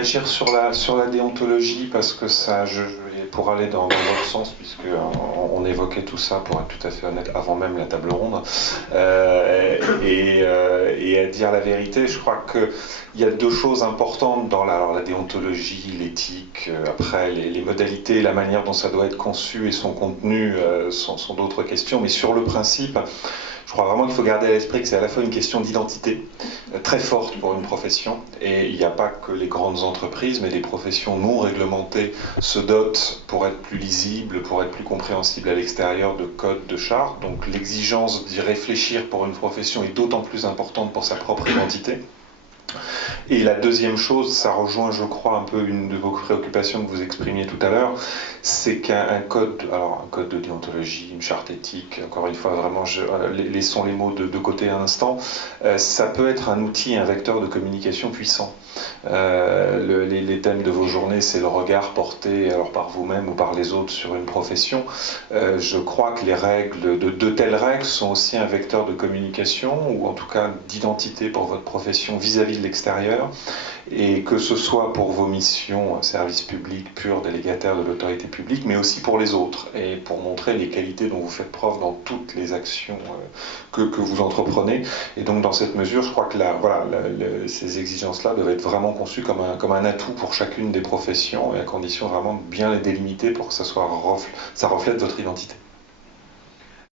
Réagir sur la déontologie parce que ça, pour aller dans votre sens, puisque on évoquait tout ça, pour être tout à fait honnête, avant même la table ronde, et à dire la vérité, je crois qu'il y a deux choses importantes dans la déontologie, l'éthique, après les modalités, la manière dont ça doit être conçu et son contenu sont d'autres questions, mais sur le principe, je crois vraiment qu'il faut garder à l'esprit que c'est à la fois une question d'identité très forte pour une profession, et il n'y a pas que les grandes entreprises, mais des professions non réglementées se dotent pour être plus lisibles, pour être plus compréhensibles à l'extérieur de codes, de chartes. Donc l'exigence d'y réfléchir pour une profession est d'autant plus importante pour sa propre identité. Et la deuxième chose, ça rejoint, je crois, un peu une de vos préoccupations que vous exprimiez tout à l'heure, c'est qu'un code, alors un code de déontologie, une charte éthique, encore une fois, vraiment, laissons les mots de côté un instant, ça peut être un outil, un vecteur de communication puissant. Les thèmes de vos journées, c'est le regard porté alors par vous-même ou par les autres sur une profession. Je crois que les règles, de telles règles sont aussi un vecteur de communication, ou en tout cas d'identité pour votre profession vis-à-vis de l'extérieur, et que ce soit pour vos missions, service public pur, délégataire de l'autorité publique, mais aussi pour les autres, et pour montrer les qualités dont vous faites preuve dans toutes les actions que vous entreprenez. Et donc dans cette mesure, je crois que ces exigences-là doivent être vraiment conçues comme un atout pour chacune des professions, et à condition vraiment de bien les délimiter pour que ça reflète votre identité.